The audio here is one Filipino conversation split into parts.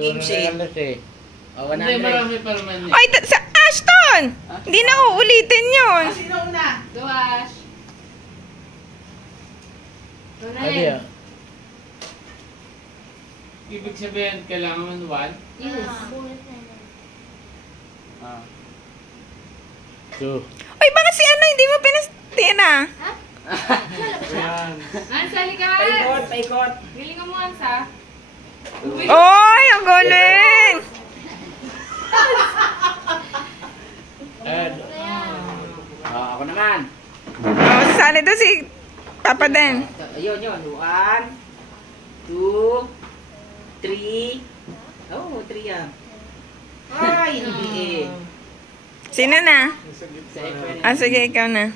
games eh. Oh, 100. Hindi, marami pa naman eh. Ay, sa Ashton! Hindi na uulitin yun. Sino una? Gawash. Adi ah. Ibig sabihin, kailangan 1? Yes. Ah. 2. Ay, bakit si ano hindi mo pinastina? Ayan. Ansali ka! Paikot. Galing ka mo, Ansa. Oy, ang galing! Ako naman. Oh, sasali doon si Papa Den. Ayun. 1, 2, 3. Oh, 3 yan. Ay, hindi eh. Sino na? Sa Efren. Ah, sige, ikaw na.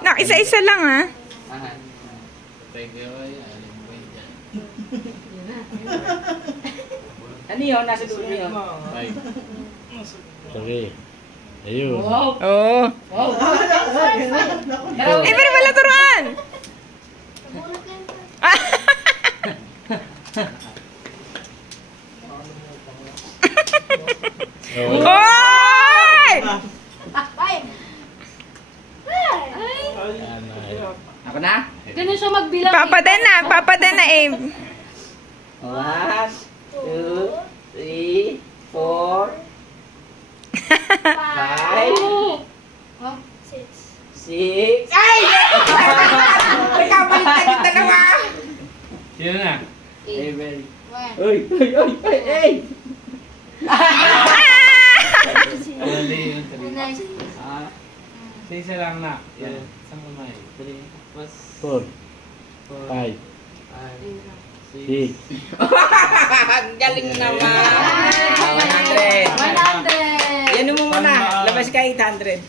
Nak, isa-isa lang ha. Thank you. Alam mo yan. Ano yun? Nasa dulo yun? 5. Okay. Ayun. Wow! Oo. Wow! Eh, pero wala turuan! Oy! Ako na? Ganun siya magbilang. Papa Den na, Abe. 1, 2, 3, 4, 5, 6. Ay! Nagkapalit ka yung dalawa! Sino na? Evel. Uy! Ay! Hindi yun. Nice. Isa lang na. Yan. Saan kamay? 4. 5. 6. Ang galing naman! 100! 100! Yan mo muna. Labas ka 800.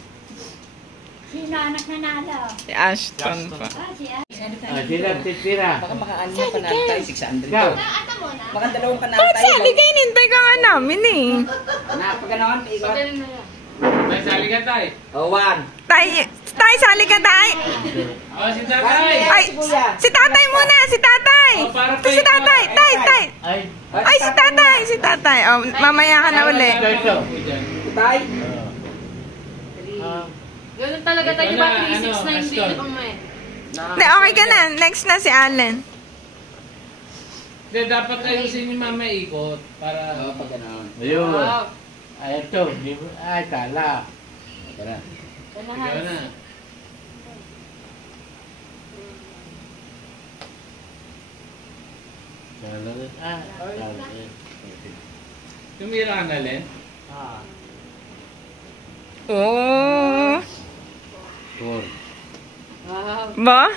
Sino anak nanalo? Si Ashton pa. Si Sila, titira. Baka makaano na panalo tayo, 600 Ikaw. to. Baka dalawang panalo Bakit tayo. sali ka inintay ka nga namin eh. Pag ganoon, ikot. Magaling na yan. May sali ka tayo. Oh, 1. Tay, sali ka tay. Oh, si tatay. Ay, si tatay muna, si tatay. Oh, para Ito si tatay, tay. Ay. Ay, si tatay. Oh, mamaya ka na uli. Ito. Tay. Ganun talaga tayo Ito ba? na, 369 ano, din Ashton. ang may. Hindi, okay ka na. Next na si Allen. Hindi, dapat ayusin ni mama ikot. Para... Oh, pag ganoon. Ayun. Wow. Ay, ito. Ay, tala. Tara. Ikaw na. Tala rin. Tala rin. Tumira ka na, Len? Oh. 4. Wow. Ba?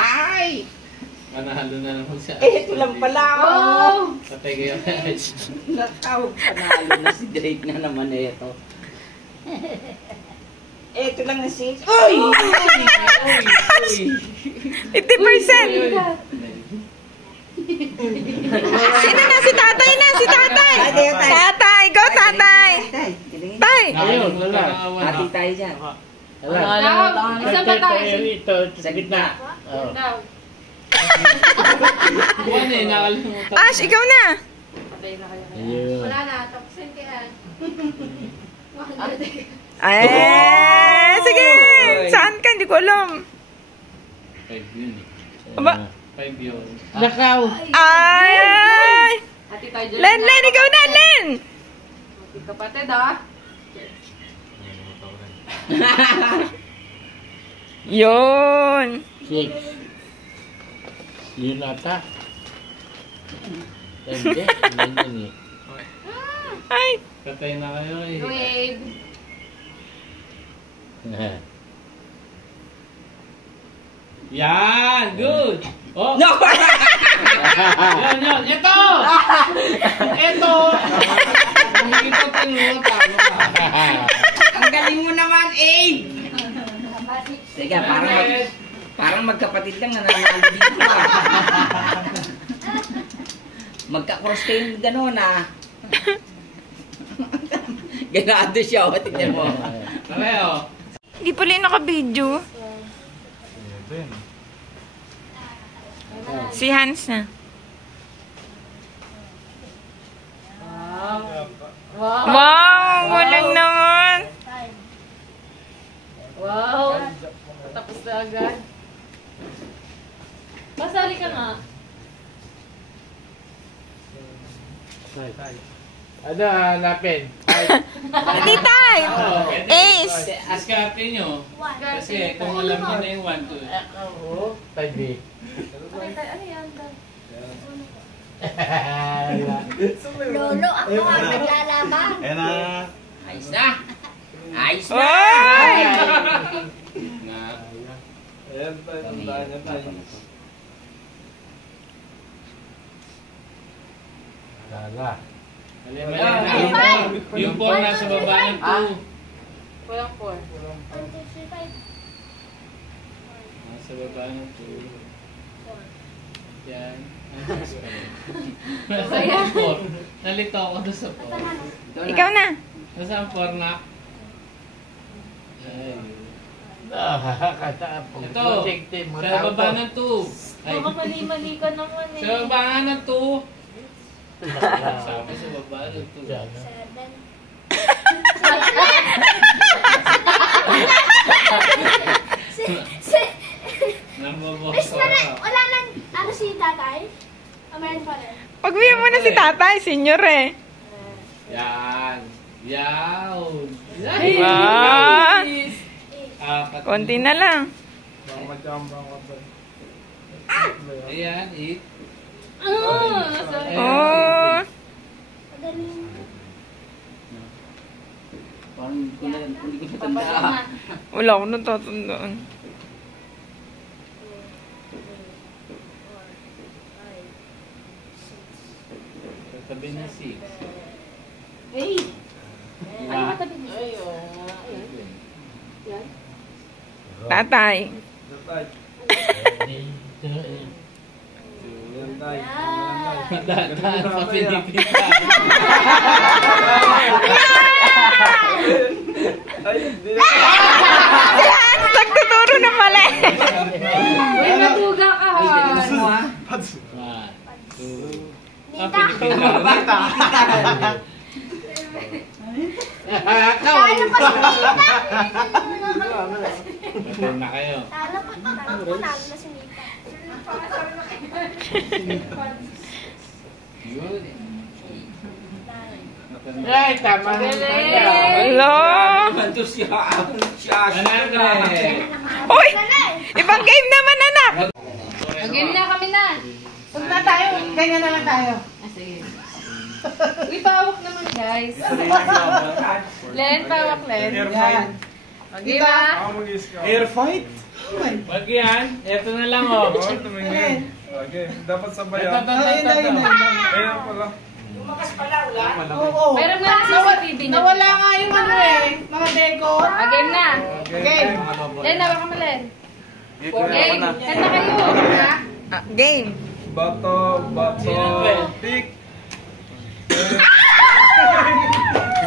Ay! Panalo na naman siya. Ito lang pala. Wow! Patay kayo. Natawag panalo na si Drake na naman na ito. Ito lang na 6. Uy! 50%. Sino na? Si tatay na, si tatay. Tatay, go tatay. Tay. Ayun, wala. Hati tayo dyan. Wala. Isa pa tayo. Ito, sa gitna. Yun daw. Buwan eh, nakalimutan. Ash, ikaw na. Patay na kayo. Ayun. Wala na, tapusin ka yan. Sige. Saan ka? Hindi ko alam. 5 yun eh. Aba. 5 yun. Nakaw! Ay. Hati tayo dyan. Len, ikaw na, Len. Hati kapatid ah. Yun. 6. Yun ata. Hindi, yun eh. Ay. Patay na kayo eh. Wave. Yan! Good! Oh! No! Yan, yan! Ito! Ito! Hindi ko tinuro, talo ka. Ang galing mo naman, Abe! Sige, parang magkapatid lang na nanalo dito. Magka-cross kayo gano'n ah. Ganado siya, o tignan mo. Pareho. Hindi pala yung naka-video. Si Hans na. Wow. Wow! Walang naman. Wow. Tapos na agad. Pasali ka nga. Ano, hanapin? Titay! Ace! Diskarte nyo. Kasi kung alam nyo na yung 1, 2. Oo. 5B. Ano yan? Lolo, ako ang naglalaban. Ayos na. Ayos na. Oy! Na. Ayan tayo, tandaan niya tayo. Lala. Yung 4 nasa baba ng 2. Walang 4. Nasa baba ng 2. Yan. Nasa yung 4. Nalito ako doon sa 4. Ikaw na. Nasa ang 4 na. Ay. Ito. Sa baba ng 2. Ay. Baka mali-mali ka naman eh. Sa baba nga ng 2. Sabi sa baba ng 2. Miss na rin, wala nang, ano si tatay? Meron pa rin. Pagbiyan mo na si tatay, senior eh. Yan. Yaw. Ah, Apat. konti na lang. Baka machamba ka pa. Ayan, 8. Sorry. Oh. Magaling. Parang hindi ko natandaan. Wala ko natatandaan. Sabi na 6. Hey! Ano Diba? matabi niya? Ay, oo. Yan. Tatay. Tatay. Yan tayo. Dahan pa pinipita. Ay, hindi. Si Hans, nagtuturo na pala eh. Uy, natuga ka Ay, ha! ganun mo ha. 1, 2. Nita. Talo pa si Nita. Patay na kayo. Talo na si Nita. Yun. Ay, tama. Galing! Hello. Ito siya. 100. Uy! Ibang game naman, anak. Mag-game na kami na. Huwag na tayo, ganyan na lang tayo. Sige. Uy, pawak naman guys. Len, pawak Len. Yan. Mag-game na. Ako mag-i-scout. Air fight? Wag yan. Ito na lang oh. Oh, tumingin. Okay, dapat Ito, sabayan. ito, ito, ito. Ayan pala. Oo. Meron nga sa CCTV niya. Nawala nga yung ano eh, mga decor. Mag-game na. Game. Len, nawak mo Len. Game. Kanta kayo. Ha? Ah, game. Bato, pick. 1-0,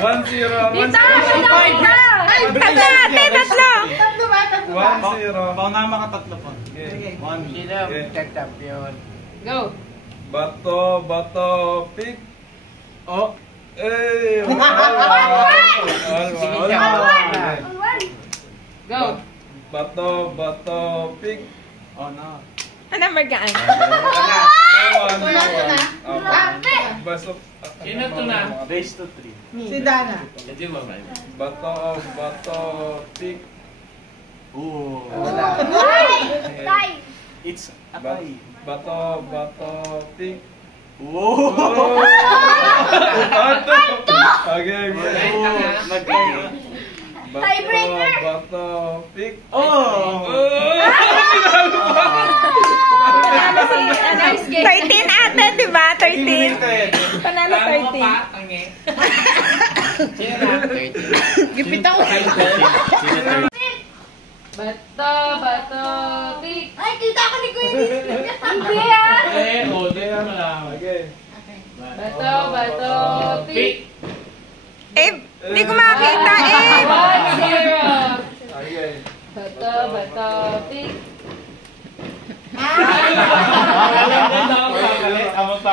1-0. Dita! Dita! Ay, tatlo natin, tatlo. Tatlo ba? Tatlo ba? 1-0. Pauna makatatlo po. Okay. Champion. Go. Bato, pick. Oh. Eh, Go. Bato, pick. Oh no. Ano number ka? Baso. Sino to na? Base to 3. Si Dana. Ito yung babay. Bato, pick. Ooh. Tay. It's atay. Bato, pick. Ooh. Okay, Nagkayo. Tiebreaker. Bato, pick. Oh. Panalo si, ano, 13 ate, di ba? 13. Panalo 13. Tangi. Gipit ako. Bato, pick. Ay, kita ko ni Kuya. Hindi ah. Oh, di na malaman. Okay. Bato, pick. Pick. Eh, hindi ko makita eh. 1-0.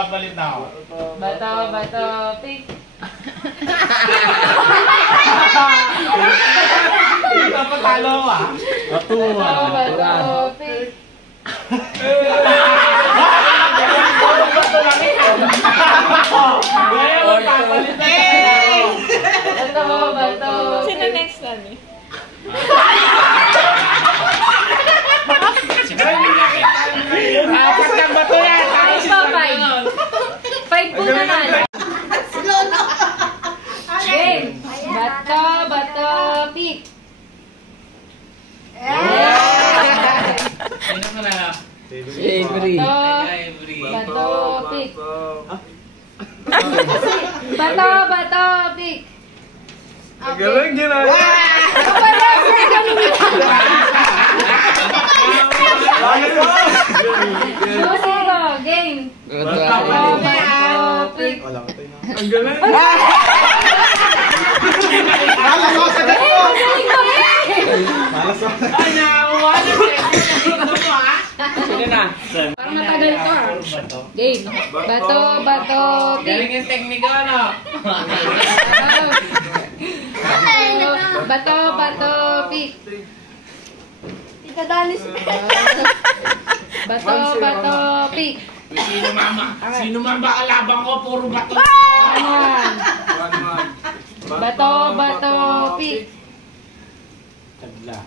magpapalit na ako. Bato, bato, pick. Hindi ka patalo ah. Bato, bato, pick. Bato, bato, Sino next na ni? Apat ng bato yan. Five pa, five. Five po naman. Game. Bato, bato, pick. Sino ka na? Avery. Bato, pick. Bato, bato, pick. Galing ginagawa. Wala, sige, ganun. Sige, game. Bato, bato, pick. Ang galing. Ay, nakakuha na. Sino na? Parang matagal to ah. Game. Bato, bato, Galing pick. yung tekniko, ano? Bato, bato, pick. Tita Dani si Bato, bato, pick. Sino man ba kalabang ko? Puro bato. Ayan. Bato, bato, pick. Tagla.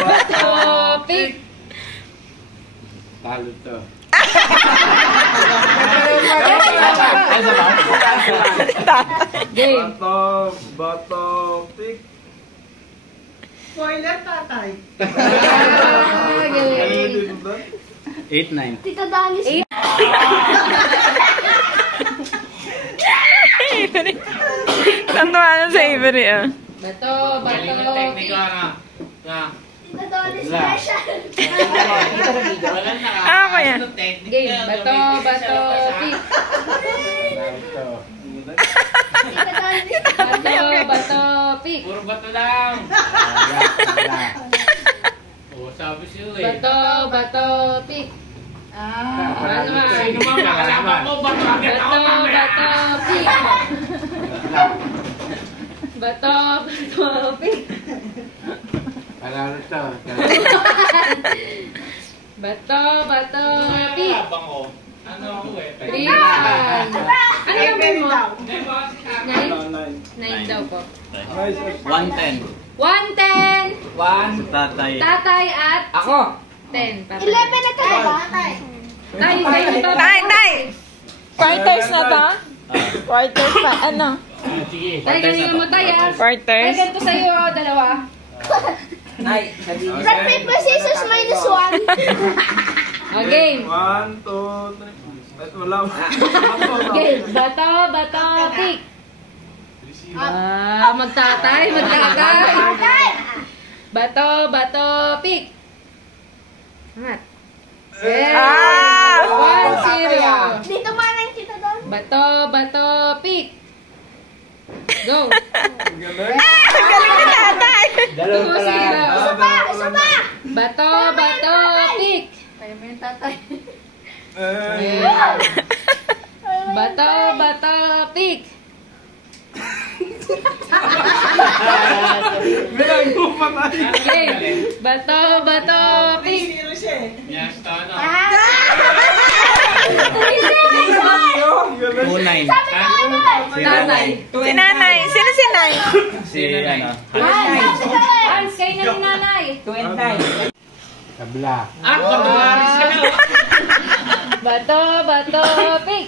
Bato, pick. Talo to. Game. Bato, pick. Spoiler, tatay. Game. 8-9. Tita Dani si Tantuwa na sa Avery, ah. Bato, Galing yung bato, tekniko, pick. ano? Na. Tita Dani special. Wala na. Ah, ako yan. Game. Bato, bato, pick. Tita Dani. Bato, bato, pick. Puro bato lang. Oo, sabi siya eh. Bato, bato, pick. Ano ba? Sino man ba kalabang ko? Bato agad ako Bato, mamaya. bato, pick. Bato, bato, pick. Panalo to. Bato, bato, pick. Kalabang ko. Ano ako eh? 3-1. Ano number mo? Nine? 9. 9 daw po. 1-10. 1-10. One. Tatay. Tatay at Ako. 10. 11 na tayo ba? Tay, kayo ba? Tay, tay! Quarters na to? Quarters pa, ano? Sige. Tay, galingan mo tayo. Tay, Quarters? ganito sa'yo, dalawa. Nay, sabihin niyo. Rock, paper, scissors, -1. O, game. 1, 2, 3. At wala. Game. Bato, bato, pick. Magtatay, magtatay. Bato, bato, pick. Angat. Ah! 1-0. Dito manang Tita Dani. Bato, bato, pick. Go. Ang galing ni tatay! Tubusin na. Isa pa, isa pa. Bato, bato, pick. Kaya mo yung tatay. Bato, bato, pick. Okay. Bato, bato, pick. Zero siya eh. Yes, ano? 2-9. Tatay. Si nanay. Sino si nay? Si ano? Hans, kayo na ni nanay. 2 and 9. Tabla. Ah, patuwaris ka na. Bato, bato, pick.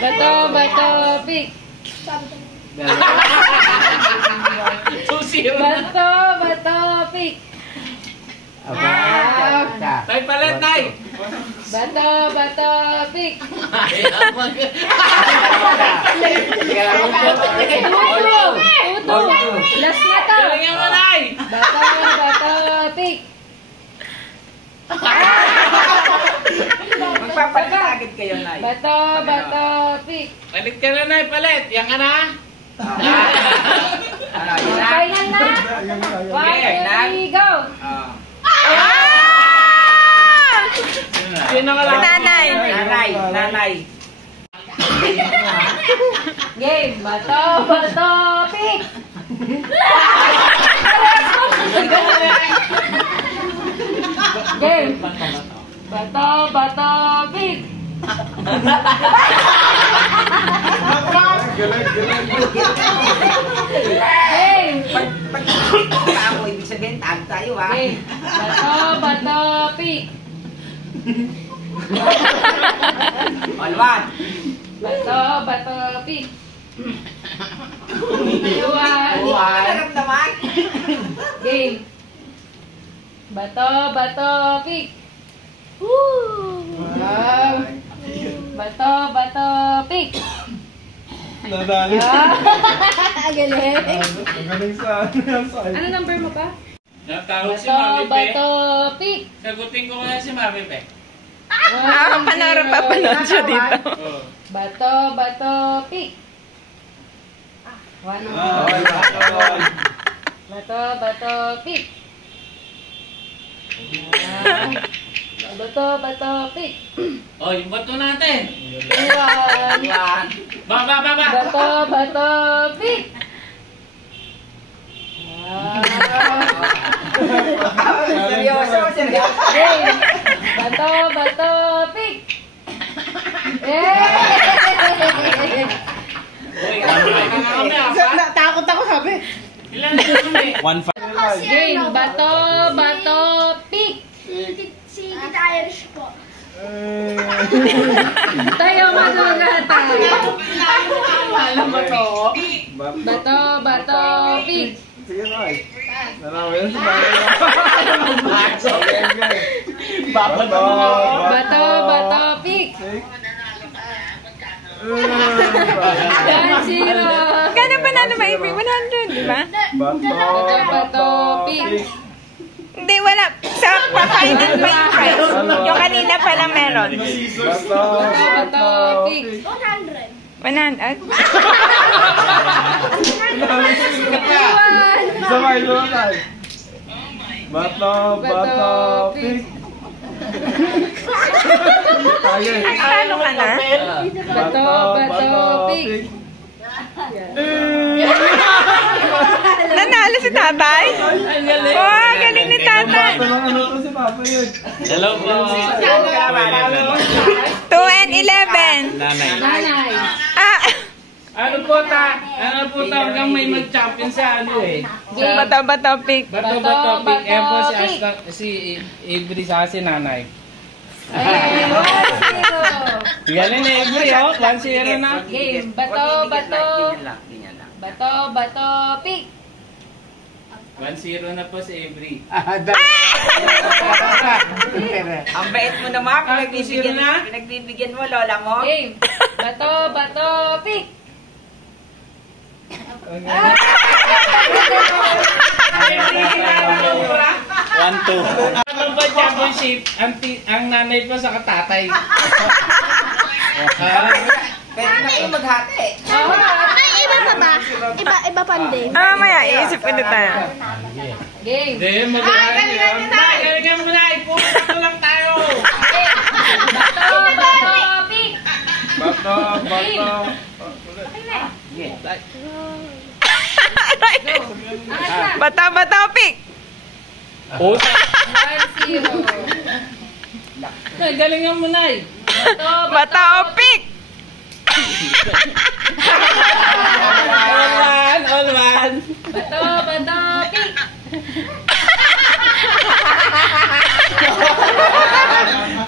Bato, bato, pick. Susi. Bato, bato, pick. Tay palit, tay. Bato, bato, pick. Tuto. Last na to. Galingan mo, tay. Bato, bato, pick. Magpapalit kayo, Nay. Bato, bato, pick. Palit ka na, nay. Palit. Yan ka na. Ano, isa? Final na. 3, go! Sino ka lang? Nanay. Nanay. Game! Bato, bato, pick! Game! Bato, bato, pick! Game! Ako, ibig sabihin, tag tayo ha. Game! Bato, bato, pick! Alwan. Bato, bato, pick! Alwan. Naramdaman. Game! Bato, bato, pick! Bato, bato, pick! Nadali. Galing! Ang galing sa Ano number mo pa? Natawag si Bato, Mami Pe. bato, pick! Sagutin ko kaya si Mami Pe. Papanood siya dito. Oh. Bato, bato, pick! One. Bato, bato, pick! Bato, bato, pick! Oh, yung bato natin. One. Baba. Bato, bato, pick! Seryoso. Game! Bato, bato, pick! Takot ako sabi. Ilan na kami? 1-5. Game! Bato, bato, pick! Si Tita Irish po. Tayo magagata! Alam mo to. Bato, bato, pick! Sige, Nay. Nalawa yan sa bago. Bato, bato, pick! 1-0! Kano panalo ba, Avery? 100, di ba? Bato, bato, pick! Hindi, wala. Sa pa-final pa yung prize. Yung kanina pa lang meron. Bato, bato, pick! 100. 100. Sabay, sabay. Bato, pick. Talo ka na? Bato, bato, pick! Nanalo si tatay? Oh, galing ni tatay. Bato lang ano to si Papa yun. Hello po. 2 and 11. Nanay. Nanay! Ah, Ano po hanggang may mag-champion sa ano eh. bato pick. Bato, pick. Ayan po si pick. Ashton, si Avery sa si Nanay. Ay, 1-0! Galing na Avery oh. 1-0 na. Game! Bato, bato! Bato, bato, pick! 1-0 na po si Avery. Ang bait mo naman. Pinagbibigyan mo, lola mo. Game! Bato, bato, pick! Ano ba championship? Ang nanay po sa katatay. Pwede na kayo maghati. Ay, iba pa ba? Iba pa din. Maya, iisip ulit tayo. Game! Hindi, mag-aari. Galingan mo na. Ipupunta lang tayo. Bato, bato, pick! Bato. Bato pick. Oh, 1-0! galingan mo na. Bato pick. All one. Bato, bato, pick!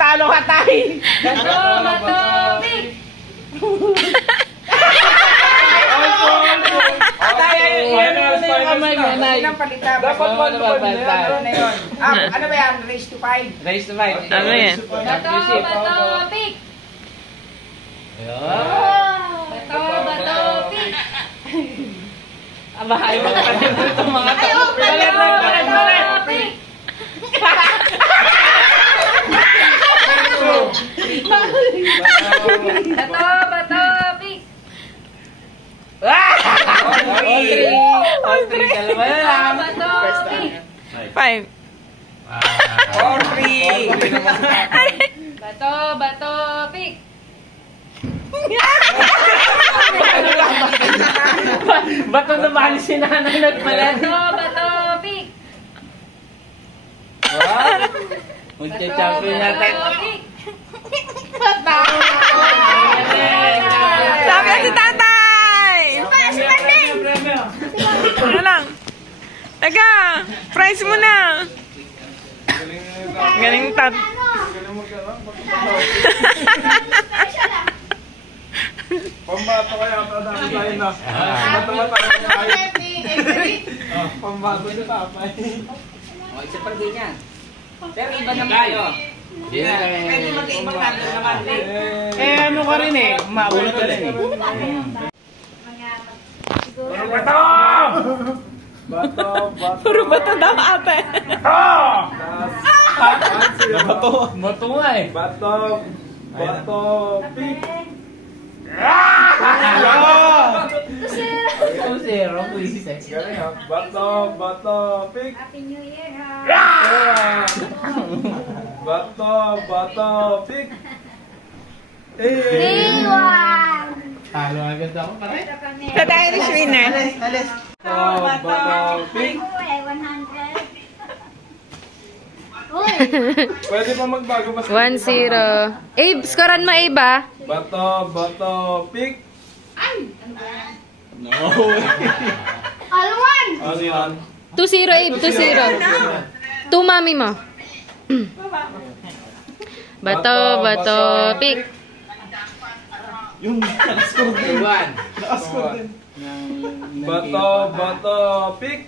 Talo ka tayo. Bato, bato, pick! Dapat ano ba yan? Race to 5. Race to 5. Ano yan? Bato, bato, pick! Bato, bato, pick! Abahay mo pa rin itong mga Bato, bato, pick! Bato, bato, pick! All three. Dalawa na lang. Bato, pick! 5. 4-3. Bato, pick. Bato naman si nanay nagpalan. Bato, pick. Magcha-champion natin. Pick. Sabi na si tatay! Ano lang? Taga, prize mo na. Galing tat. Galing mo ka lang. Pambato kaya ata dami tayo na. Mata-mata tayo. Pambato si Papa. Isa pang ganyan. Pero iba naman kayo. Pwede magkaibang number naman. Ano ka rin eh. Maulot ka rin eh. Bato! Puro bato daw ate. Bato nga eh. Bato! Pick! 2-0, please eh. Galing ha. Bato! Pick! Happy New Year, ha? Bato! Pick! Iwan! Talo agad ako pare. Sa Irish winner. Bato! Pick! Uy, 100. Uy! Pwede pa magbago ba? 1-0. Abe, scorean mo Abe ah. Bato! Pick! Alwan! Ano yan? 2-0 Abe, 2-0. 2 mami mo. Bato, pick. Yung naka-score din. Naka-score din. Bato! Pick!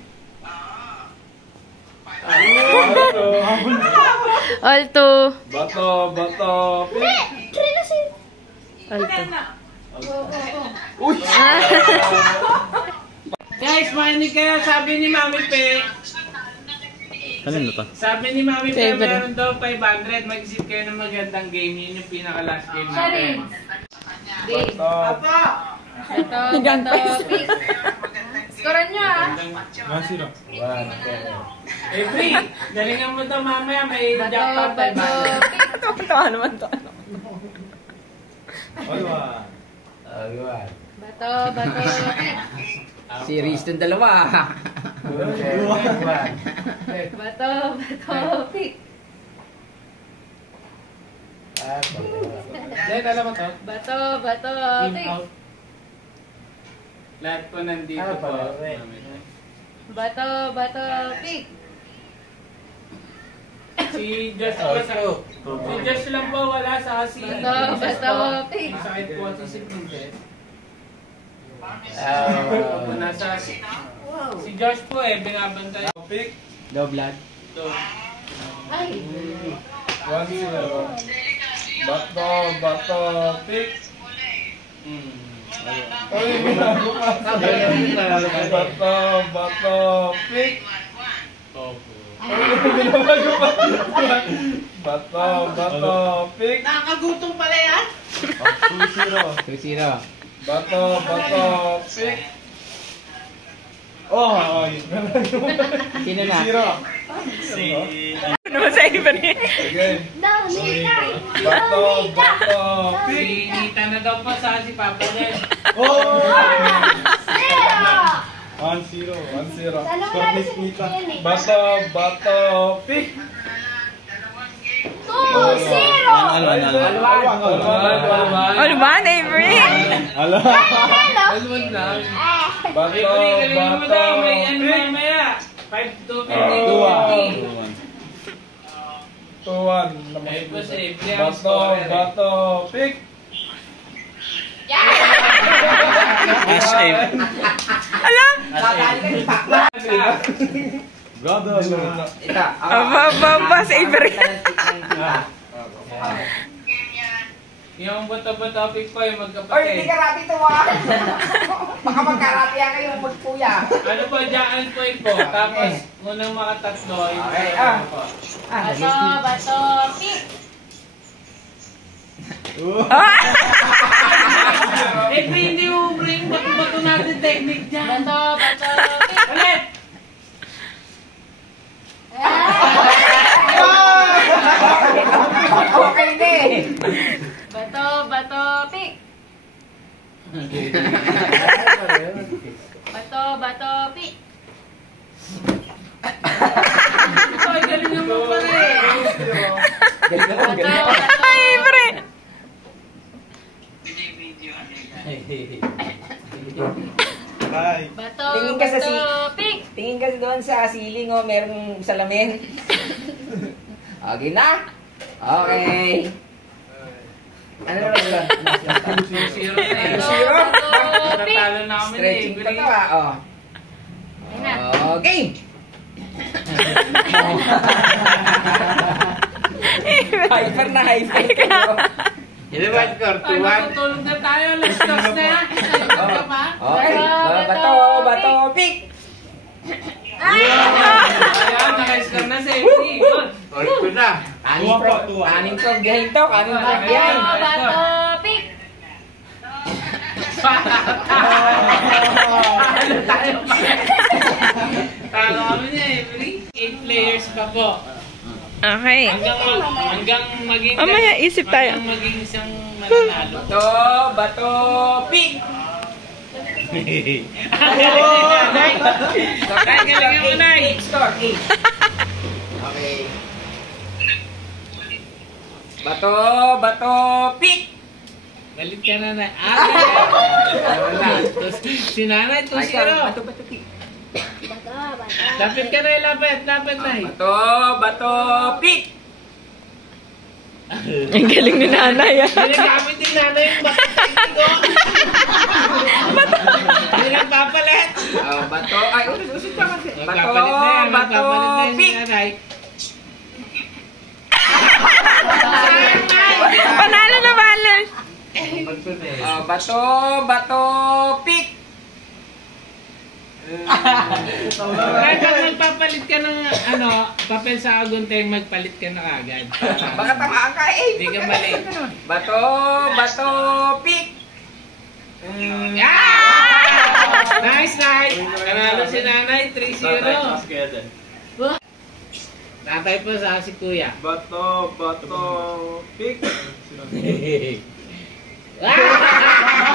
All 2. Bato! Pick! All 2. Uy! Guys, makinig kayo. Sabi ni Mami Pe. Sabi ni Mami Pe, meron daw 500. Mag-isip kayo ng magandang game. Yun yung pinaka-last game natin. Bato! Bato, pick. Scorean nyo ah. Eh, Free! Galingan mo daw mamaya. May jackpot 500. Tawa naman to. Bato, pick. Series itong dalawa. Bato, pick. Dahil alam mo to? Bato, Team pick. out. Lahat po nandito po. Bato, pick. Si Josh po sa... Si Josh lang po wala sa si... Bato, pick. Sakit po si Princess. Ako nasa... Si Josh po eh, binabantay. Pick! Doblad. Ay. 1-0. Bato! Pick! Bato! Pick! Bato! Pick! Nakakagutom pala yan. 2-0. Bato! Pick! Oh! Sino na? 0. Ano ba sa Avery? Again. Daw, Nika! Bato! Pick! Si Nita na daw pa sa si Papa din. Oh! 0! 1-0. Ano Score wala miss si Nita. Yan eh. Bato! Pick! 2-0! All one, Avery. Ala! Alwan lang. Bato! Galing mo daw, may ano Pick! mamaya. 5-2, 50-50. 2-1. Eh, po si April ang scorer. Bato! Pick! Ala? Brother! Ito. Aba, si Avery. Yung buto-buto pick po yung Oy, hindi magkapatid. ka rapi ito ah. Baka magkarati yan kayo magkuya. Ano po, dyan point po. Tapos, unang makatatlo. Yung Okay, po. Bato, pick. Eh, hindi mo bring bato-bato natin technique dyan. Bato, pick. Ulit! Bato, bato, pi. Ay, galing mo pala eh. Bato, bato. Ay, pre. Bye. Bato, Tingin ka sa bato, pi. Tingin kasi doon sa ceiling, oh, merong salamin. Okay na? Okay. Ano na ba? 2-0 na eh. Zero? Natalo na kami na eh. Stretching pa to, ah. Oh. Ayun na. Okay. Hyper na hyper kayo. Ano ba score? Ay, 2-1? matutulog na tayo. Let's toss na yan. Ano pa? Okay. Bato, bato, pick. Ayan, naka-score na safety. Good. Ulit ko na. Kaning frog gahin to. Kaning frog Bato, gahin. bato, pi. Talo tayo pa. Talo kami niya eh. 8 players pa po. Okay. Hanggang maging... Mamaya, isip tayo. Hanggang maging isang mananalo. Bato, bato, pick. Ay, galing yung unay. Score, 8. Okay. Bato, bato, pick. Balit ka na na. Si nanay, 2-0. Bato, bato, pick. Lapit ka na, lapit na. Bato, bato, pick. Ang galing ni nanay. Ginagamit din nanay yung bato. Hindi lang papalit. Bato, ay, usip ka kasi. Bato, Magpapalit na yan, bato, magpapalit na yan si pick. nanay. Panalo na balance. Bato, bato, pick. Kahit pag magpapalit ka ng papel sa agunteng, magpalit ka na agad. Baka tamaan ka, eh. Hindi ka mali. Bato, bato, pick. Nice, nice. Panalo si nanay, 3-0. Tatay po sa si kuya. Bato, bato, pick.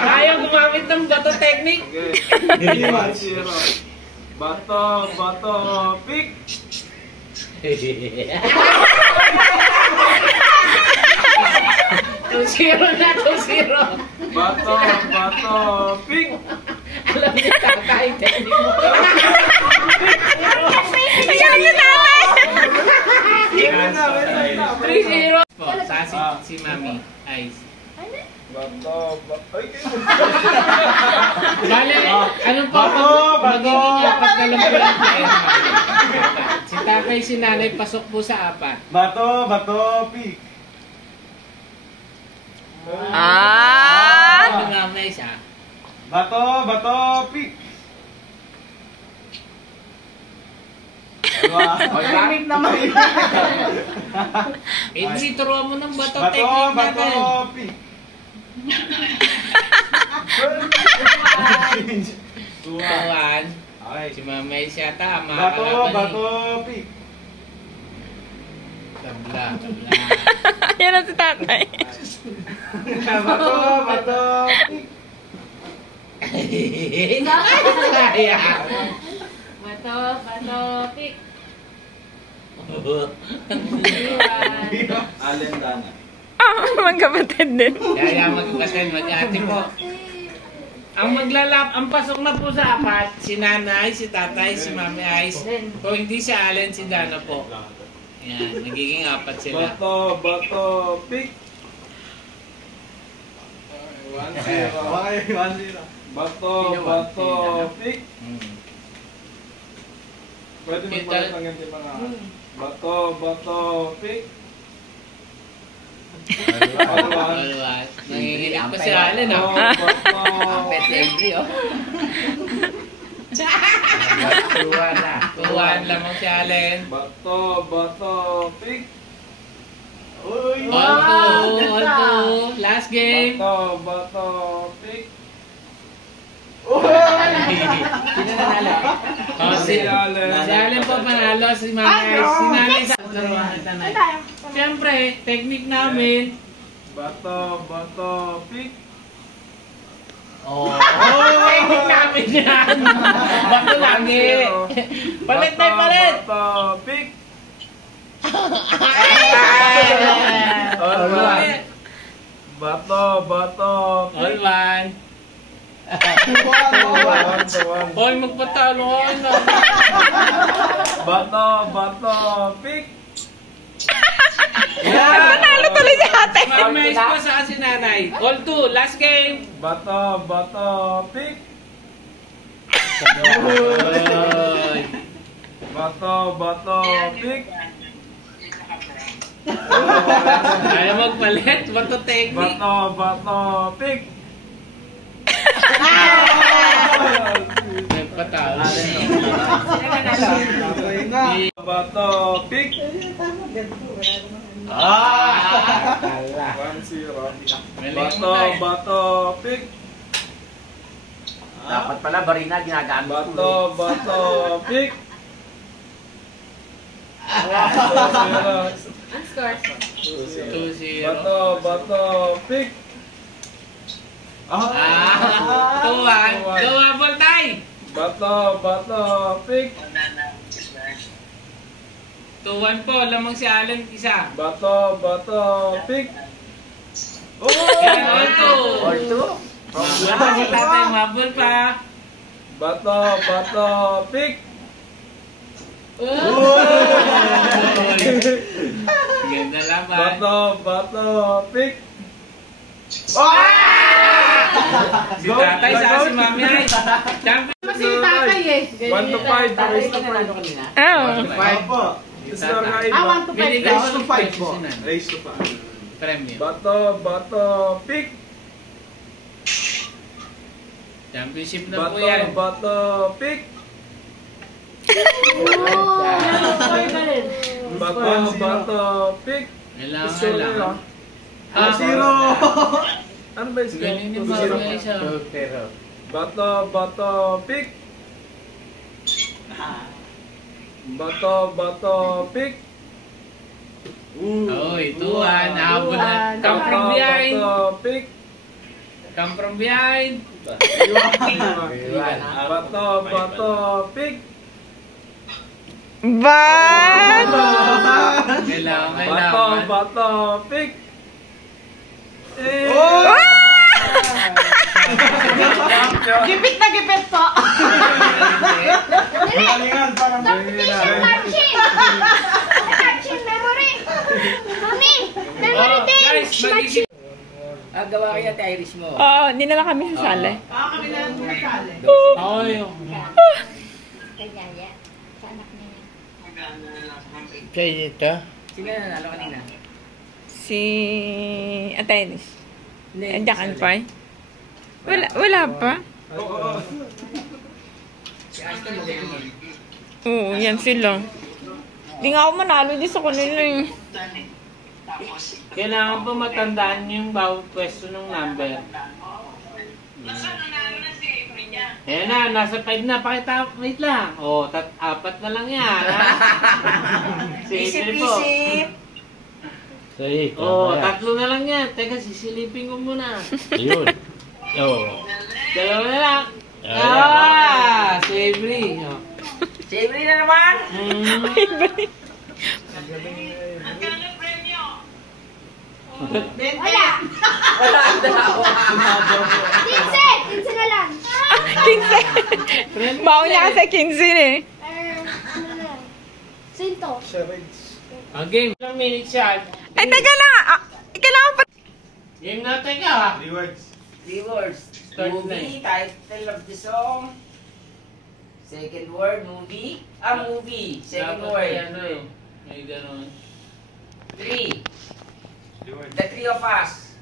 Ayaw gumamit ng bato technique. Okay. 1-0. Bato, bato, pick. 2-0 na, 2-0. Bato, bato, pick. Alam ni tatay, technique mo. Ayan si nanay. 3-0. Po, sa si mami. Ice. Bato, bato. Ay, Bale, ano po? Bato, bato. Magiging apat na lang po yung player. Si tatay, si nanay, pasok po sa apat. Bato, bato, pick. Ano mamay siya? Bato, bato, pick. Technique naman. Eh, turuan mo ng bato Bato, technique bato, natin. pick. 2-1. Okay. Si mamay siya tama. Bato, Kalaban bato, pick. Tabla, tabla. Ayan na si tatay. Bato, bato, pick. Saya. Bato, bato, pi. Allen Dana. Magkapatid din. Kaya magkasend, mag-ate po. Ang pasok na po sa apat, si nanay, si tatay, si mami Ice. Kung hindi si Allen, si Dana po. Yan, nagiging apat sila. Bato, bato, pick. 1-0. Okay, 1-0. Bato, bato, pick. Pwede mo pala ang hindi mga. Bato, bato, pick. Alwas. Nanginginig pa si Allen, Bato, ah. bato, Pet pick. every, oh. 2-1 lamang si Allen. Bato, bato, pick. Uy! All two. Last game. Bato, bato, pick. Sino nanalo? Oh, si Allen po panalo, si Mami Ice. Si Nanay sa turuan kita na. Siyempre, technique namin. Bato, bato, pick. Oh, technique namin yan. Bato lagi. Palit na palit. Bato, pick. All right. Bato, All pick. right. Hoy, magpatalo ka na. Bato, pick. Panalo tuloy si ate. May pa sa si nanay. All 2, last game. Bato, pick. Oy. Bato, pick. Ayaw magpalit. Bato technique. Bato, pick. Nagpatalo. Bato, pick. 1-0. 1-0. Bato, pick. Dapat pala barina ginagamit ko. Bato, pick. Ang score? 2-0. Bato, pick. 2-1. Go, tay. Bato, pick. 2-1 po. Lamang si Alan isa. Bato, pick. Yan, all 2. Or two? Lamang si tatay. Mabol pa. Bato, pick. Ganda laban. Bato, pick. Si tatay sa si mami ay. Champion. Kasi tatay eh. 1-5. Race to 5. Oh. 5. Si Score nga tatay. iba. 1-5. Binigay Race ko to ng 5 po. pesos na. Race to 5. Premium. Bato, pick. Championship na po yan. Bato, pick. Bato, pick. Kailangan. Zero. Ano ba yung score? Galing ni 2-0. Mami isa. Bato, pick. Bato, pick. Oy, 2-1. Nahabol na. Come from behind. Bato, pick. Come from behind. Bato, pick. Bato! Kailangan. Bato, pick. Gipit na gipit po. Competition marching! Marching memory! Mami! Memory Guys, thing! magiging... Gawa kaya tayo Irish mo. Oo, hindi na lang kami sasali. Kami na lang nasali. Oy. Kanya, sa anak niya. Kaya dito? Sino na nanalo kanina? Si Atenis. Hindi. Andiyan pa eh. Wala pa. Si Aston magaling. Oo, yan sila. Hindi nga ako manalo din sa kanila eh. Kailangan po matandaan yung bawat pwesto ng number. Ayan na, nasa 5 na. Pakita, wait lang. O, 4 na lang yan. Simple po. Sige, O, 3 na lang yan. Teka, sisilipin ko muna. Ayun. Oo. 2 na lang. Savory. O. Savory na naman! Wala! Wala ang dalawa. 15 na lang. 15. Baon niya kasi 15 eh. Ano na? Sinto. Ang game, ilang minutes yan? Ay, teka lang. Kailangan pa. Game na, teka. 3 words. 3 words. Start Movie, title of the song. Second word, movie. Movie. Second Dapat word. may ano eh. May ganun. 3. 3 words. The three of us.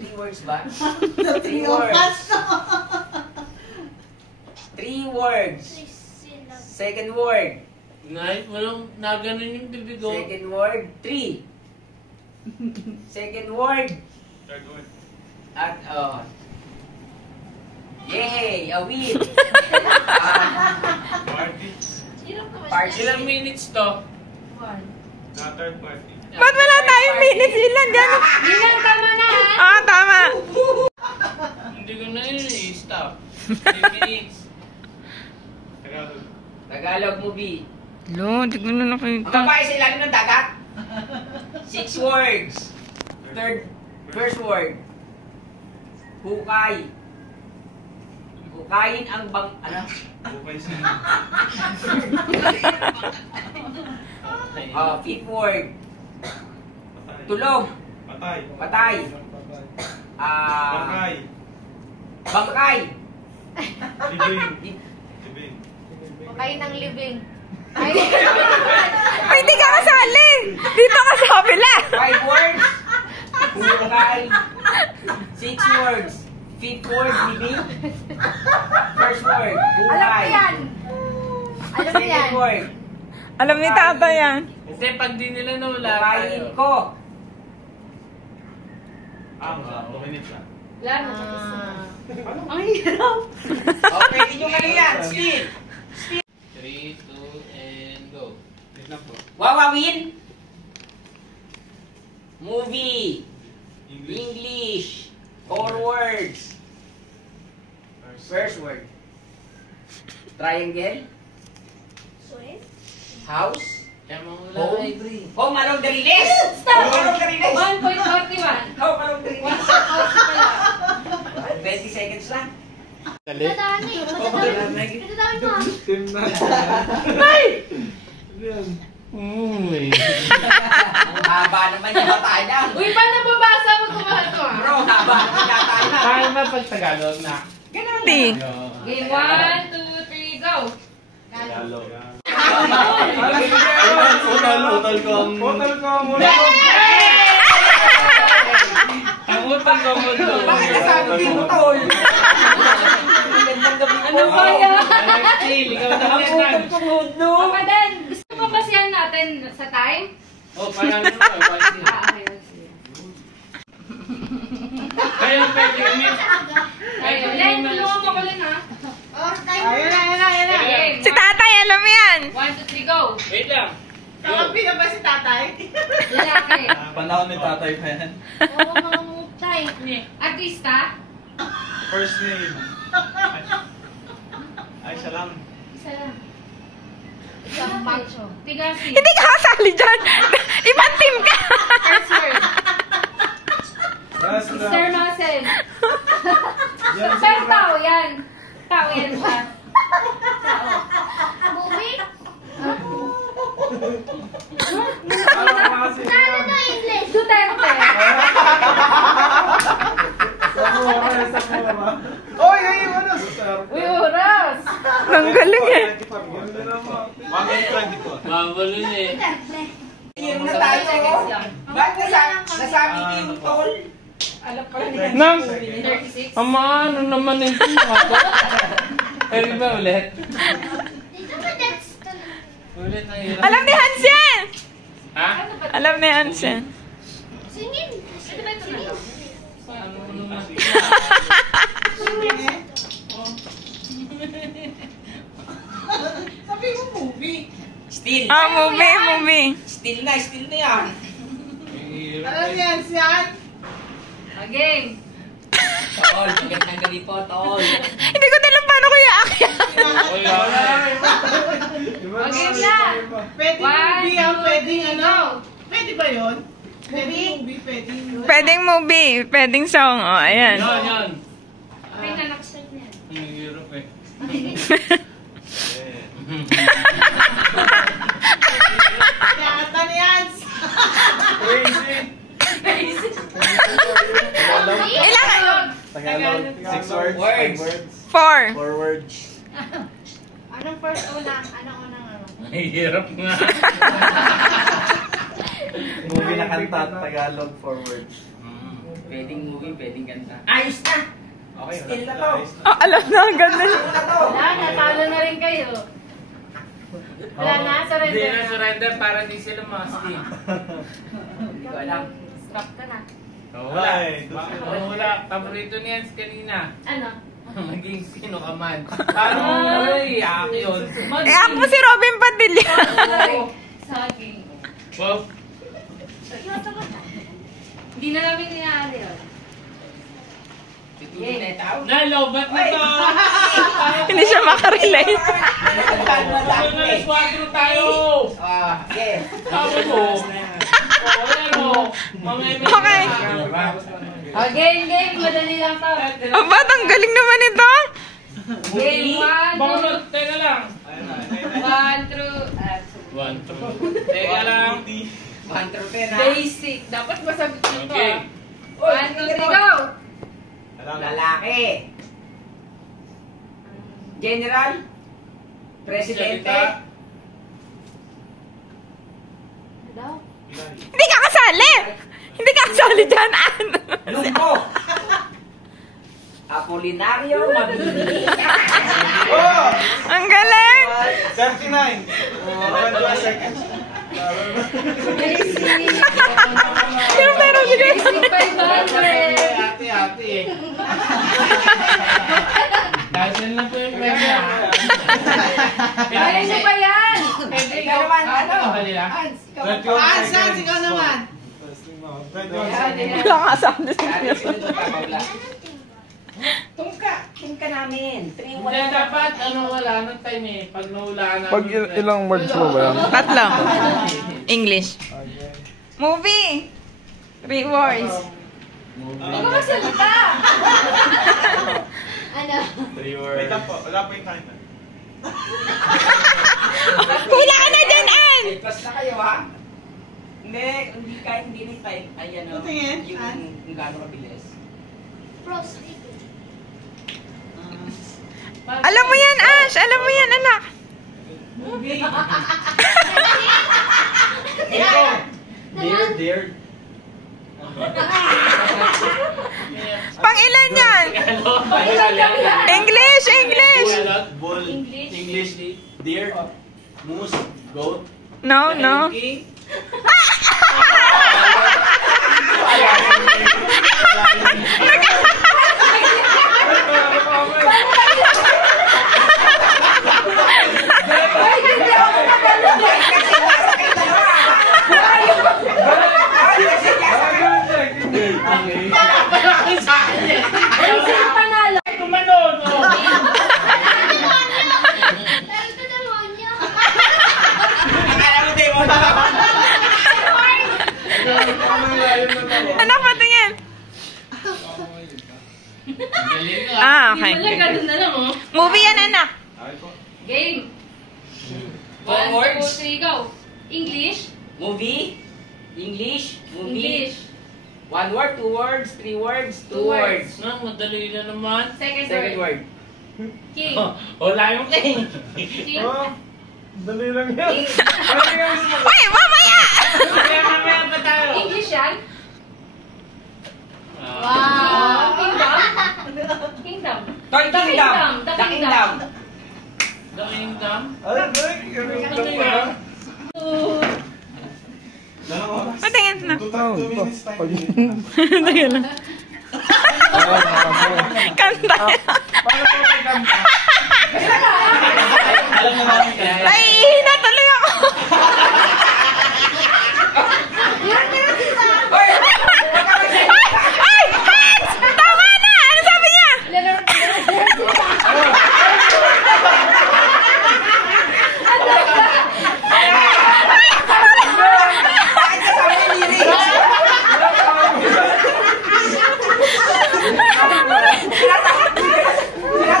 3 words ba? 3 words. 3 words. Second word. Walang naganon yung bibig ko. Second word, 3. Second word. Third word. At, yay! A win! Party. Party. Ilang minutes to? Na third party. Ba't wala tayong minutes? Ilan dyan? Bilang tama na ha? Ah, tama. Pwede ko na yun eh. Stop. 3 minutes. Tagalog movie. Lo, di ko na Ang nakita. babae sa ilalim ng dagat. 6 words. First word. Hukay. Hukayin ang bang... Ano? Fifth word. Tulog. Patay. Bangkay. Kain ng living. Ay, di ka kasali! Dito ka sa kabila! 5 words. Hukay. 6 words. Fifth word, bibi. First word, Alam ko hukay. yan. Alam ko yan. Second word, Alam ni Tata yan. Kasi pag di nila nawala hukayin tayo. ko. Wala na. Ang hirap. Okay, inyong ano yan? Steve. 3, 2, and go. Wawawin. Movie. English. 4 words. First word. Triangle. Sweet. House. Kaya mawala Home. na Avery. Home along the release. Home along the release. 1.41. Home along the release. 20 seconds lang. Tadaan eh. Tadaan mo. Team na. Uy. Ang haba naman yung mata niya. Uy, paano babasa mo kumahan to ah? Bro, haba naman yata yun. Kaya ba pag Tagalog na? Di. Game 1, 2, 3, go! Utol ko muna. Ang utang ko mo doon. Bakit nasabi mo, tol? Ano ba yan? Chill, ikaw na Ang yan. utol ko mundo. Papa Dan, gusto mo ba siyan natin sa time? Oh, parang ano ba? Okay. Kayo pwede kami. Ayun, Len, tulungan mo ko Len ha. Ayun na. Game. Si Tatay, alam mo yan. 1, 2, 3, go! Wait lang. Kakampi na ba si tatay? Lalaki. Panahon ni tatay pa yan. Oo, mga mutay. Artista? First name. Ay, siya lang. Isa lang. Isang macho. Tigasi. Hindi ka kasali dyan. Ibang team ka. First word. Last Sir Nosen. Pero tao yan. Tao yan siya. Movie? Kasi Ano na English? Duterte. Oy, ay, ano? Uy, oras. Ang galing eh. Ganda naman. Mabalo niya eh. Hero na tayo. Ba't nasabi niyo yung tol? Alam pala niya. Nang, 36. ama, ano naman ito mga Pwede ba ulit? Dito ba that's... Ulit ang hirap. Alam ni Hans yan. Ha? Alam ni Hans yan. Singin. Singin. Ano naman? Sabi mo movie. Still. Movie. Still na yan. Alam yan siyan. Game. Tol, magandang gabi po, tol. Hindi ko alam paano kaya akyat. Uy, wala. Game na. Pwedeng movie ang pwedeng ano. Pwede ba yun? Pwedeng movie, pwedeng... Pwedeng movie, pwedeng song. O, ayan. Yan. Ay, nanaksak niya. Ang hirap eh. Kaya yan. Ilang? Tagalog. 6 words. Words. 4. 4 words. Anong first una? Anong unang ano? Ang hirap nga. Movie na kanta, Tagalog, 4 words. Pwedeng movie, pwedeng ganda. Ayos na! Okay, Still na to. Oh, alam na, ang ganda. Still na to. Wala, natalo na rin kayo. Wala na, Hindi surrender na na. surrender para di sila ma-steam. Hindi ko alam. Stop ka na. Wala. Ay, Wala. Paborito niyan kanina. Ano? Maging sino ka man. Parang, ay, ako yun. Eh, ako si Robin Padilla. Saging. Wow. Hindi na namin inaali yun. Nalobat na to! Hindi siya makarelate. Alas 4 tayo! Yes. Sabi mo! Okay. Game. Madali lang to. Aba, ang galing naman ito. Game 1, Bakit? Teka lang. 1 through... 1, 2. Teka lang. Basic. Dapat masagot nyo to. Okay. 1, 2, 3, go! Lalaki. General. Presidente. Hello? Hindi ka kasali. Hindi ka kasali dyan, Ann. Lumpo. Apolinario Mabini. Oh! Ang galing. 39. 22 seconds. Yung pero sige. Basic 500. Hati-hati eh. Dahil lang po yung premyo. Kaya nyo pa yan. Ikaw naman, ano? Dali lang. Saan? Ikaw naman. Wala ka kasali sa inyo. Tungka namin. 3, Hindi, dapat wala nang time eh. Pag nawala na. Pag ilang words mo ba yan? Tatlo. English. Movie. 3 words. Huwag ka magsalita. Ano? Wait lang po. Wala po yung timer. Hula ka na dyan, Ann. Plus na kayo, ha? Hindi kahit hindi na time. Ayan, o. Tingin, Yung gano'ng kabilis. Pros. Alam mo yan, Ash. Alam mo yan, anak. Dear. Pang ilan yan? English. Bull. English. Deer. Moose. Goat. No. Panalo. Kumanon! Ito demonyo. Anak, patingin. Okay. Wala, ganun na lang, oh. Movie yan, anak. Game. 1, 2, 3, go. English. Movie. English. English. 1 word, 2 words, 3 words, 2 words. Nang madali na naman. Second word. King. Wala yung king. King. Dali lang yan. Uy, mamaya! Mamaya pa tayo. English yan? Ah. Kingdom. Toy Kingdom. The The Kingdom. The Kingdom? Ano Ano yan? Patingin na. 2 minutes time. Tingin lang. Kanta. Paano po kay Gamba? Alam na namin kaya. Naiihina tuloy ako. Ay! Hans! Tama na! Ano sabi niya? Bakit ka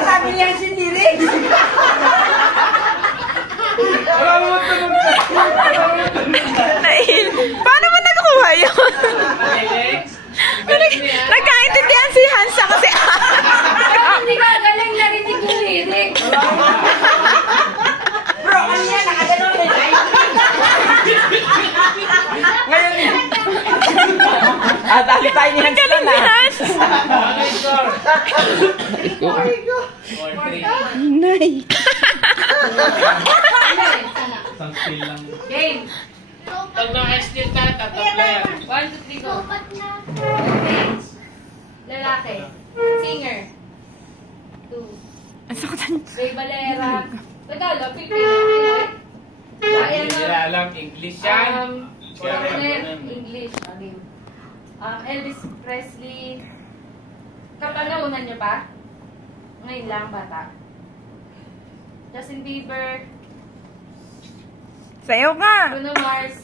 sabi ng lyrics? Sinasabi niya yung lyrics. Paano mo nakuha yun? Galing niya. Nagkaintindihan si Hansa kasi Hindi ka galing narinig yung lyrics. Bro, ano yan? Nakaganon na yun. Ngayon, dali tayo ni Hans na galing ni na. Hans. Okay, score. 4-3. Nay. Isang spill lang. Game. Pag naka-steal ka, tatlo yan. 1, 2, 3, go. Lobat na. Age. Lalaki. Singer. 2. Ang sakutan. Ray Valera. Tagalog, Pilipino. Pinoy. Ayan Hindi na. nila alam English yan. Chocolate, English. Elvis Presley. Kapanahonan niyo pa? Ngayon lang, bata. Justin Bieber. Sayo ka. Bruno Mars.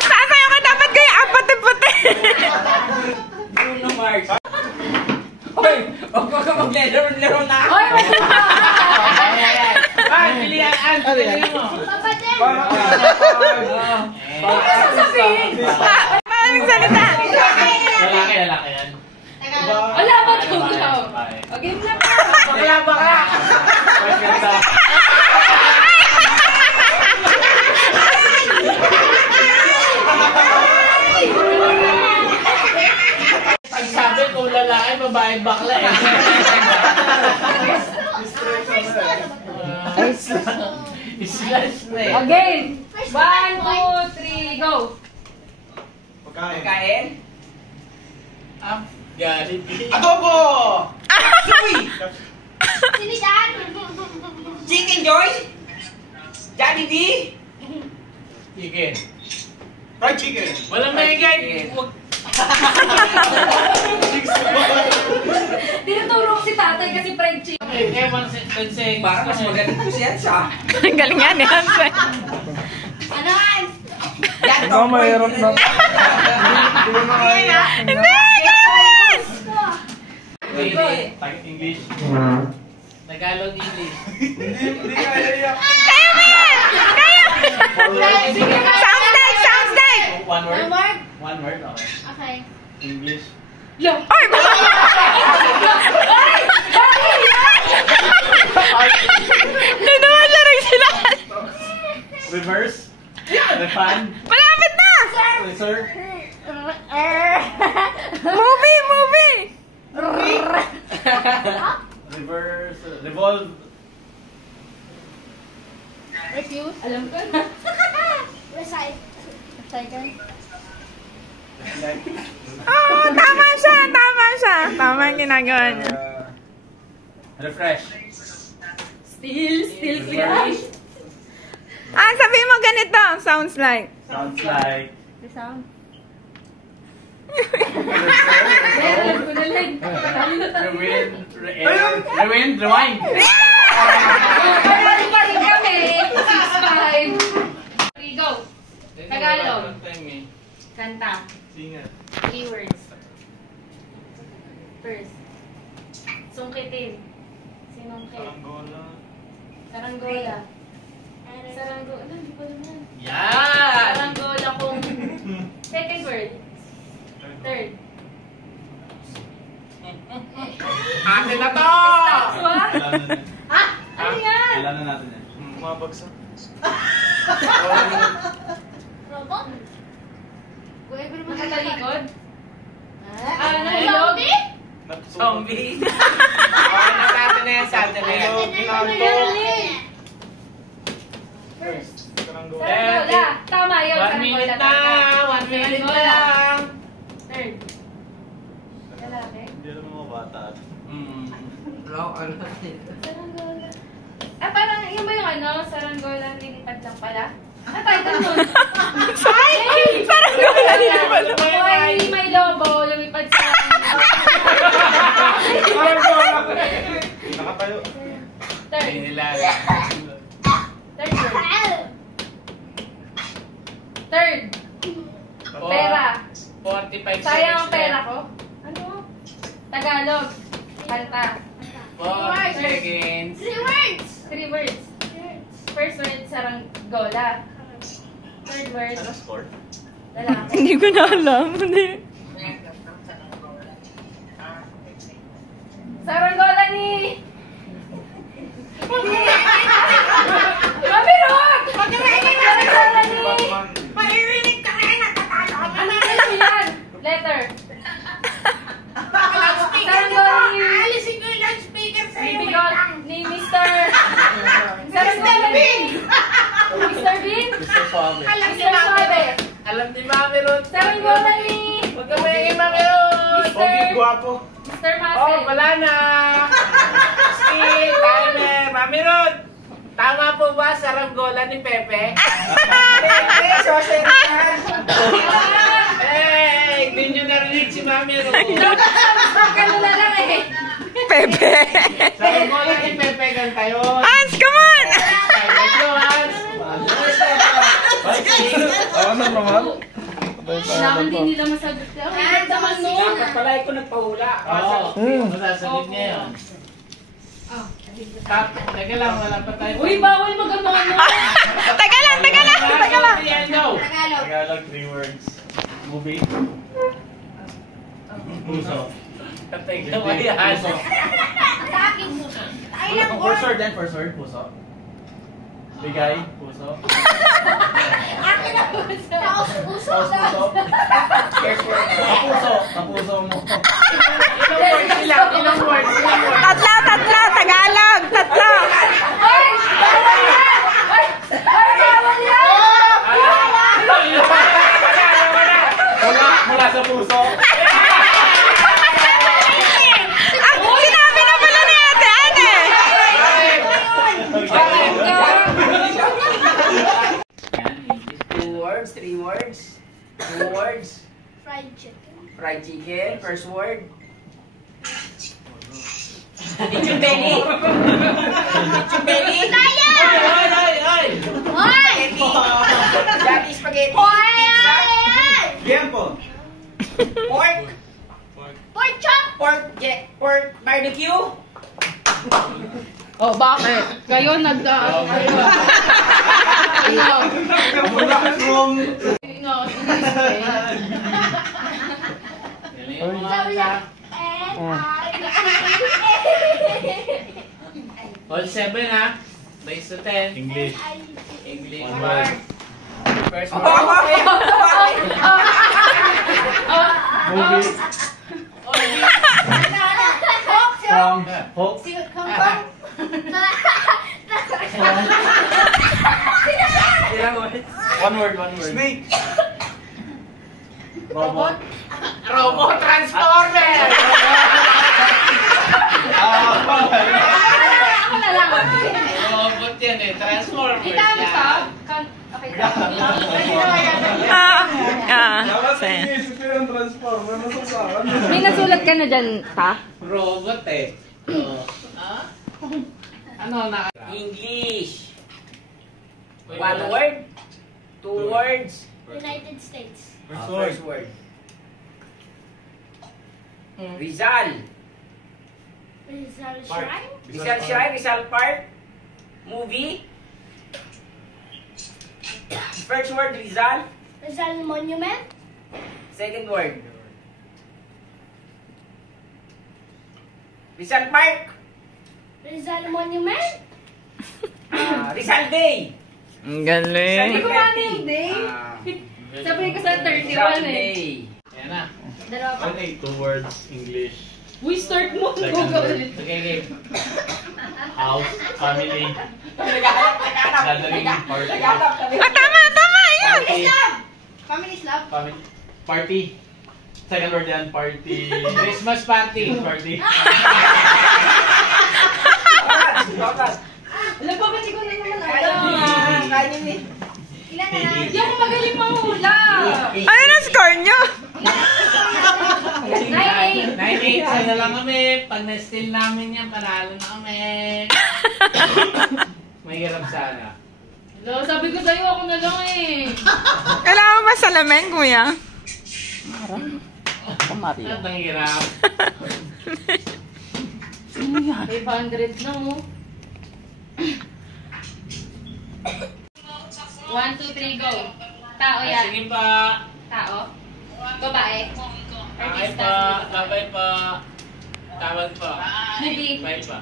Sasayo ka dapat kayo ang puti-puti. Bruno Mars. Hoy! Huwag mo ka maglaro na. Hoy! Ay, pilihan mo. Huwag ka sasabihin! Paano salita? Lalaki yan. Wala ba ito? Okay na ka! Wala ba ka? Ang sabi kung lalaki, babae, bakla eh. Slash na eh. Again! 1, 2, 3, go! Pagkain? Jollibee. Adobo! Sinigang. Chicken Joy? Jollibee? Chicken. Fried chicken! Walang maigay. Tinuturo ko si tatay kasi fried chicken. Ewan sa Para mas magaling ko siya siya. Ang galing yan, Hanse. Ano yan? Yan, Ikaw mahirap na. Hindi, ganyan! English. Tagalog, English. Hindi kaya yan. Kayo ba yan? Kayo! Sounds like! One word? One word? One word, okay. Okay. English. Oy! Nadumalaro sila! Reverse. Refund. Malapit na! Sir. Movie! Reverse. Revolve. Refuse. Alam ko na. Recite. Recycle. Oo, tama siya! Tama ang ginagawa niya. Refresh. Still clear. Sabihin mo ganito, sounds like. Sounds like. The sound. Rewind. Alam ko na lang. Rewind. Parang pa rin kami. 6-5. 3, go. Tagalog. Kanta. Singer. 3 words. First. Sungkitin. Sinungkit. Saranggola. Saranggola. Ano, hindi ko alam yan. Yan! Saranggola kung... Second word. Third. Akin na to! Swa? Ano yan? Kailangan natin yan. Mabagsak. Robot? Whoever makatalikod? Ano? Nahilog? Zombie. Okay, natin na yan sa atin na yan. First. Saranggola. Saranggola. Tama yun. 1 minute na! 1 minute na lang! Third. Lalaki. Hindi alam mga bata. Saranggola. Parang yun ba yung ano? Saranggola nilipad lang pala? Title nun. Saranggola nilipad lang. Buhay ni may lobo, lumipad sa... Nakatayo. Third. Nilala. Third word. Third. Pera. 45 Sayang ang pera ko. Ano? Tagalog. Kanta. 4 seconds. 3 words. 3 words. First word, saranggola. Third word, Ano score? lalaki. Hindi ko na alam. Hindi. Saranggola ni... Mami Rock! Saranggola ni... Maririnig ka na natatalo ka Ano yan? Letter. Saranggola ni... Alisin ko yung loudspeaker sa'yo. Bibigot ni Mr. Saranggola ni... Mr. Bean? Mr. Suave. Mr. Suave. Alam ni Mami Ruth. Saranggola ni... Huwag ka maingay, Mami Ruth. Pogi guwapo. Mr. Oh, Marcel. wala na. Skip, timer. Mami Ruth. Tama po ba saranggola ni Pepe? Pepe, sausage yan. Hey, Hindi nyo narinig si Mami Ro. Ano na lang eh. Pepe. Sabi mo lang ipepegan tayo. Hans, come on! Let's go, Hans. Ano naman? Kailangan din nila masagot ka. Ay, naman noon. Dapat pala ko nagpahula. Oo. Masasagot niya yun. Teka lang, wala pa tayo. Uy, bawal mag-ano. Taga lang, taga lang, taga lang. Tagalog, 3 words. Movie. Puso. Teka, yan. Puso. Sa akin. Ay, lang, First word then, first word. Puso. Bigay. Puso. akin na puso. Tapos puso. Tapos puso. Kapuso. Kapuso mo. Ilang words sila? Ilang words? Tatlo, tatlo, Tagalog, tatlo. Ay! Bawal yan! Ay! Bawal yan! Mula sa puso. Sinabi na pala ni ate, ate. Two words, 3 words. 2 words. Fried chicken. Fried chicken, first word. Lechon belly. Lechon belly. Ay! Hoy! Daddy spaghetti. Hoy! Pizza. Tiempo. Pork. Pork chop! Pork barbecue. Oh, bakit? Kayo nag-ano kayo? Wrong. No, Sabi niya, All 7 ha? Base to 10. English. English. One word. First Oh, word. Movie. From. Hook. One word. Snake. Robot. Robot Transformer! Ako na lang. Robot yan eh. Transformers Itama yan. ka? Okay, Dapat same. inisip ko yung transformer. Masasakan. May nasulat ka na dyan, pa? Robot eh. Oo. Ano na? English. 1 word. 2 words. United States. First word. Rizal. Rizal Shrine. Rizal Shrine, Rizal Park. Movie. First word, Rizal. Rizal Monument. Second word. Rizal Park. Rizal Monument. Rizal Day. Ang galing. Hindi ko ano yung day. Sabi ko sa 31 Rizal eh. Day. Yan na. Dalawa pa. 2 words. English. We start mo. Second Go word. ulit. Okay, game. House. Family. Naghanap. Gathering. Party. Naghanap kami. Tama, tama, yun. Family's love. Family. Party. Second word yan. Party. Christmas party. Party. Alam pa, hindi ko na naman Kaya alam. ni. Ilan na lang? Hindi ako magaling manghula. Ano na score nyo? 9-8. 9-8. Sana lang kami. Pag na-steal namin yan, panalo na kami. Mahirap sana. Hello, sabi ko sa'yo, ako na lang eh. Kailangan mo ba salamin, kuya? Ang hirap. 500 na mo. 1, 2, 3, go. Tao yan. Sige pa. Tao. Babae. Babay Artista. pa. Babay pa. Tawag pa. Movie. Bye pa.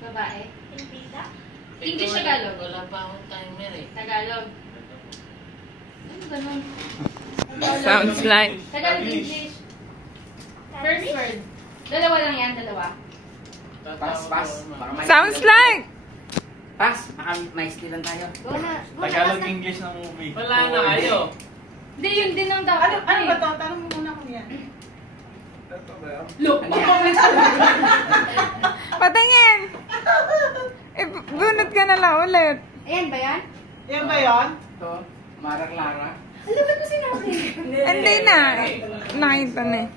Babae. English, Tagalog. Wala pa akong timer eh. Tagalog. Ano ganun? Sounds like. Tagalog, English. First word. Dalawa lang yan, dalawa. Pass. Baka may Sounds like. Pass. Baka may stilan tayo. Go na. Go na. Tagalog English ng movie. Wala na kayo. Hindi, yun din ang dapat. Ano ba to? Tanong mo muna kung yan. Ito ba yan? Look, Patingin. Bunot ka na lang ulit. Ayan ba yan? Yan ba yun? Ito. Mara Clara. Ano ba ko sinabi? Hindi na. Nakita na eh.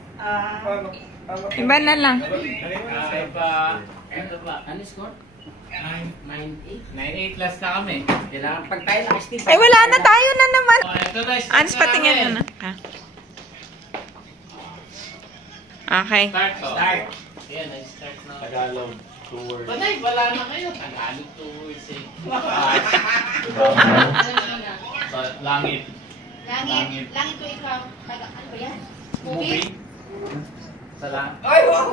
Iba na lang. Ay pa. Ito ba? Ano score? 9-8. 9-8 last na kami. Kailangan pag tayo nakastip. Ay, wala na tayo na naman. Oh, ito na. Anis, patingin mo na. Okay. Start to. Start. Ayan, nag-start na. Tagalog, 2 words. Panay, wala na kayo. Tagalog 2 words eh. Sa langit. Langit. Langit ko ikaw. Taga, ano ba yan? Movie. Sa langit. Ay, wow!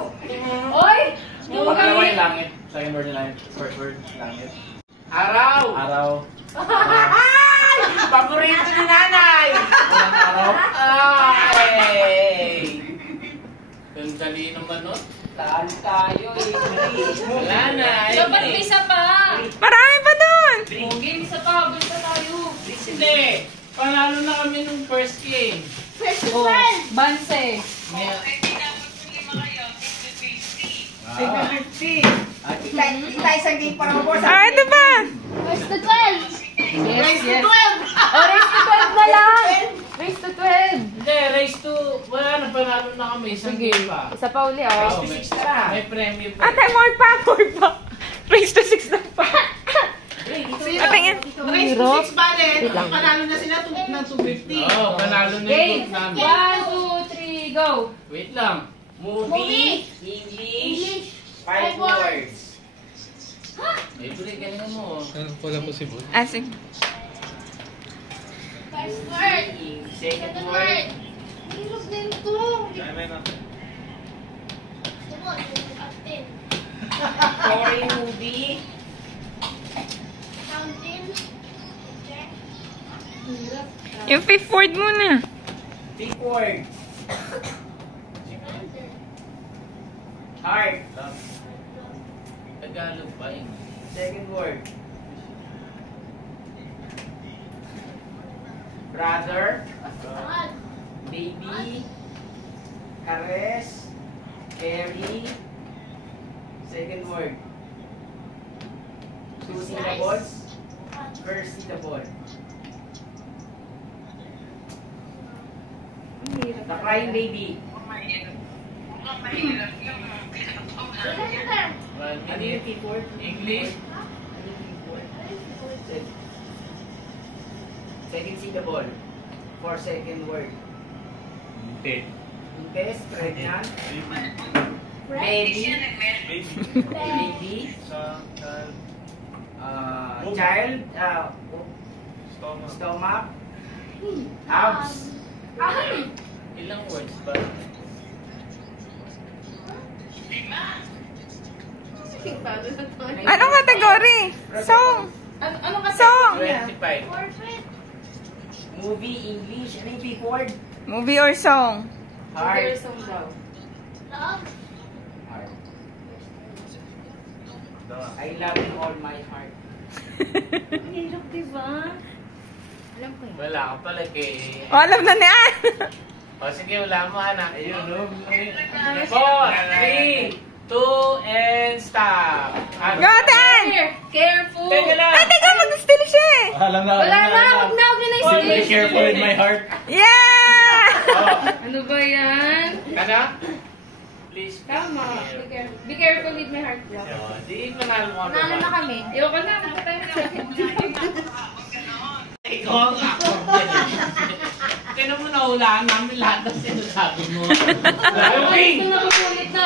Oy! Pangalawa yung langit. Second word yung langit. First word, langit. Araw! Araw. Paborito ni nanay! Walang araw. Ay! Gandali naman nun. Talo tayo eh. Wala na. Dapat may isa pa. Marami pa doon. Game isa pa. Habol pa tayo. Hindi. Panalo na kami nung first game. First to Oh, 12. Banse. Kita isang game para mo, boss. Ah, ito ba? First to 12. Yes, yes. Oh, race to 12 na lang. Race to 12. Hindi, race to... Wala na, panalo na kami. Isang game pa. Isa pa uli, oh. Oh, may premium pa. Ate, more pa. Race to 6 na pa. Patingin. Race to 6 bale. Panalo na sila ng 250. Oo, panalo na yung Game. group namin. 1, 2, 3, go. Wait lang. Movie, English, 5 words. May break, galingan mo. Ah, sige. First word. Second Second word. word. Hirap din to. Sunod. Captain. Foreign movie. Fountain. Check. Yung fifth word muna. Big word. Heart. Tagalog pa yun. Second word. Brother. Sangad. Baby. Caress. Carry. Second word. 2 syllables. First syllable. The crying baby. Letter. 1 Ano yung minute. fifth word? English. Ano yung fifth word? Second syllable. For second word. Ted. Test, pregnant. Baby. Baby. Baby. Child. Stomach. Abs. Ilang words ba? Anong category? Song. Ano kasi? Song. 25. Forfeit. Movie, English. Ano yung fifth word? Movie or song? Heart. Song daw. Love. Heart. I love you all my heart. Hirap, diba? Alam ko yun. Wala ka pala kay... O, alam na niyan. O sige, wala mo anak. Ayun, no? 4, 3, 2, and stop. Go, Tan! Careful. Teka lang. Ay, teka, mag-steal siya eh. Alam na, Wala na, huwag na Be i-steal. careful in my heart. Yeah! Oh, Ano ba yan? kana? Please. Tama. Be careful with my heart, bro. Oh, di panalo ko Nalo na kami. Ayoko na. Punta tayo na. Ikaw ang ako. Tinan mo, nahulaan namin lahat ng sinasabi mo. Gusto na kukulit na.